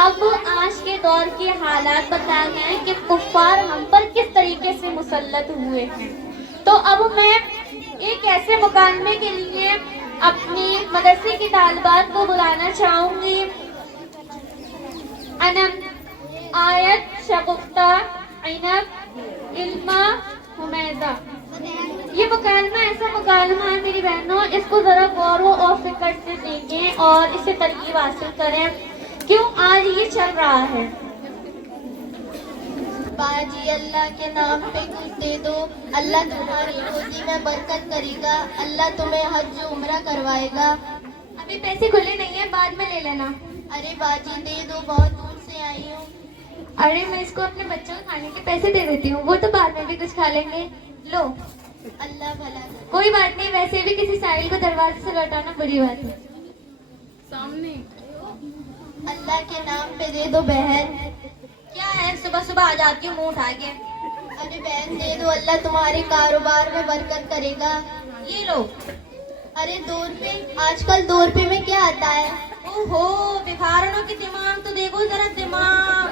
اب آج کے دور کے حالات بتائے گئے ہیں کہ کفار ہم پر کس طریقے سے مسلط ہوئے ہیں. تو اب میں ایک ایسے مکالمے کے لیے اپنی مدرسے کی طالبات کو بلانا چاہوں گی. انم آیت شگفتہ عنب علما حمیدہ. یہ مکالمہ ایسا مکالمہ ہے میری بہنوں، اس کو ذرا غور و فکر سے دیکھیں اور اس سے ترغیب حاصل کریں. کیوں آج یہ چل رہا ہے؟ باجی اللہ کے نام پہ کچھ دے دو، اللہ تمہاری روزی میں برکت کرے گا، اللہ تمہیں حج عمرہ کروائے گا. ابھی پیسے کھلے نہیں ہیں، بعد میں لے لینا. ارے باجی دے دو، بہت دور سے آئی ہوں. ارے میں اس کو اپنے بچوں کو کھانے کے پیسے دے دیتی ہوں، وہ تو بعد میں بھی کچھ کھا لیں گے. لو. اللہ بھلا کرے. کوئی بات نہیں، ویسے بھی کسی ساحل کو دروازے سے لوٹانا بری بات ہے. سامنے اللہ کے نام پہ دے دو بہن. کیا ہے، صبح صبح آ جاتی ہوں منہ اٹھا کے. ارے بہن دے دو، اللہ تمہارے کاروبار میں برکت کرے گا. یہ لو. ارے 2 روپے، آج کل 2 روپے میں کیا آتا ہے؟ اوہو بخارنوں کی دماغ تو دیکھو ذرا، دماغ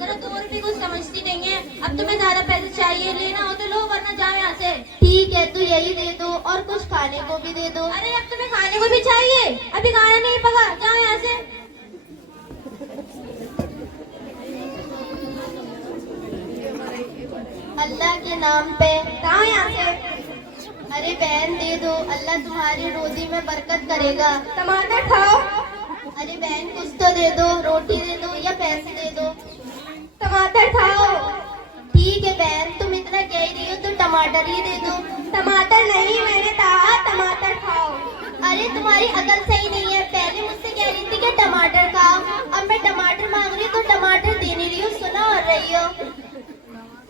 ذرا. 2 روپے کچھ سمجھتی نہیں ہے. اب تمہیں زیادہ پیسے چاہیے، لینا ہو تو لو ورنہ جاؤ یہاں سے. ٹھیک ہے تو یہی دے دو اور کچھ کھانے کو بھی دے دو. ارے اب تمہیں کھانے کو بھی چاہیے، ابھی کھانا نہیں پکا، جاؤ یہاں سے. اللہ کے نام پہ. جاؤ یہاں سے. ارے بہن دے دو، اللہ تمہاری روزی میں برکت کرے گا. ٹماٹر کھاؤ. ارے بہن کچھ تو دے دو، روٹی دے دو یا پیسے دے دو. ٹماٹر کھاؤ. ٹھیک ہے بہن، تم اتنا کہہ رہی ہو تو ٹماٹر ہی دے دو. ٹماٹر نہیں، میں نے کہا ٹماٹر کھاؤ. ارے تمہاری عقل صحیح نہیں ہے، پہلے مجھ سے کہہ رہی تھی کہ ٹماٹر کھاؤ، اب میں ٹماٹر مانگ رہی ہوں تو ٹماٹر دے نہیں رہی ہوں. سنا اور رہی ہو.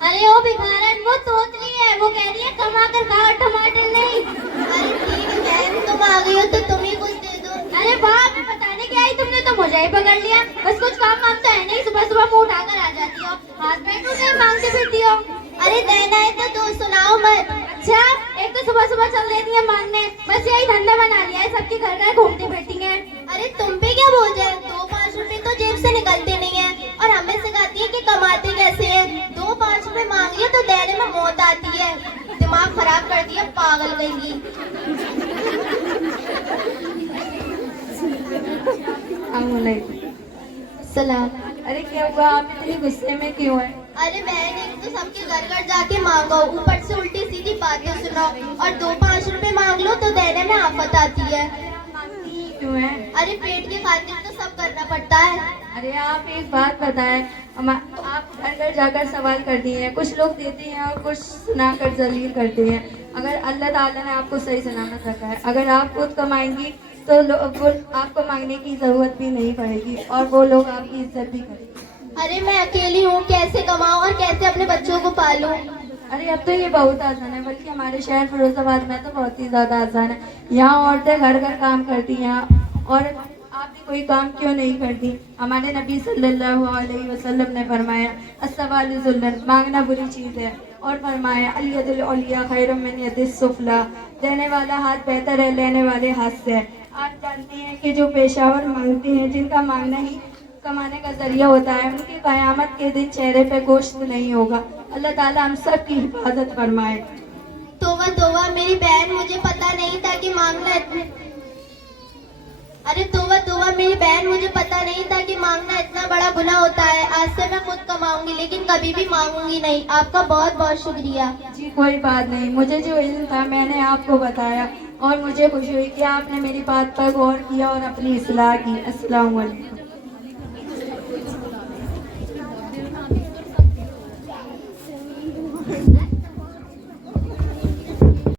ارے وہ بخارن، وہ توتلی ہے، وہ کہہ رہی ہے کما کر کھاؤ، ٹماٹر نہیں. ارے ٹھیک ہے بہن، تم آ گئی ہو تو تم ہی کچھ دے دو. ارے واہ، میں بتانے کی آئی، تم نے تو مجھے ہی پکڑ لیا. بس کچھ کام وام تو ہے نہیں، صبح صبح منہ اٹھا کر آ جاتی ہو، ہاتھ میں نہیں مانگتے پھرتی ہو. ارے دینا ہے تو دو، سناؤ مت. اچھا، ایک تو صبح صبح چل دیتی ہے مانگنے، بس یہی دھندا بنا لیا ہے، سب کے گھر گھر گھومتی پھرتی ہیں. ارے تم پہ کیا بوجھ ہے، 2-5 روپے تو جیب سے نکلتے نہیں ہیں اور ہمیں سکھاتی ہے کہ کماتے کیسے ہیں. 2-5 روپے مانگ لیے تو دینے میں موت آتی ہے. دماغ خراب کر دیا پاگل گئی گی. سلام. ارے کیا ہوا، آپ اتنی غصے میں کیوں ہیں؟ ارے بہن ایک تو سب کے گھر گھر جا کے مانگو، اوپر سے الٹی سیدھی باتیں سناؤ، اور 2-5 روپے مانگ لو تو دینے میں آفت آتی ہے. کیوں ہے؟ ارے پیٹ کی خاطر تو سب کرنا پڑتا ہے. ارے آپ ایک بات بتائیں، آپ گھر گھر جا کر سوال کرتی ہیں، کچھ لوگ دیتے ہیں اور کچھ سنا کر ذلیل کرتے ہیں. اگر اللہ تعالیٰ نے آپ کو صحیح سلامت رکھا ہے، اگر آپ خود کمائیں گی تو وہ آپ کو مانگنے کی ضرورت بھی نہیں پڑے گی اور وہ لوگ آپ کی عزت بھی کریں گے. ارے میں اکیلی ہوں، کیسے کماؤں اور کیسے اپنے بچوں کو پالوں. ارے اب تو یہ بہت آسان ہے، بلکہ ہمارے شہر فیروز آباد میں تو بہت ہی زیادہ آسان ہے. یہاں عورتیں گھر گھر کام کرتی ہیں، اور آپ بھی کوئی کام کیوں نہیں کرتی؟ ہمارے نبی صلی اللہ علیہ وسلم نے فرمایا السوال ذلت، مانگنا بری چیز ہے، اور فرمایا الید العلیٰ خیر من ید السفلیٰ، دینے والا ہاتھ بہتر ہے لینے والے ہاتھ سے. آپ جانتی ہیں کہ جو پیشاور مانگتے ہیں، جن کا مانگنا ہی کمانے کا ذریعہ ہوتا ہے، ان کی قیامت کے دن چہرے پہ گوشت نہیں ہوگا. اللہ تعالیٰ ہم سب کی حفاظت فرمائے. توبہ توبہ، میری بہن مجھے پتا نہیں تھا کہ مانگنا ارے توبہ توبہ، میری بہن مجھے پتا نہیں تھا کہ مانگنا اتنا بڑا گناہ ہوتا ہے. آج سے میں خود کماؤں گی لیکن کبھی بھی مانگوں گی نہیں. آپ کا بہت بہت شکریہ. جی کوئی بات نہیں، مجھے جو علم تھا میں نے آپ کو بتایا، اور مجھے خوشی ہوئی کہ آپ نے میری بات پر غور کیا اور اپنی اصلاح کی. السلام علیکم.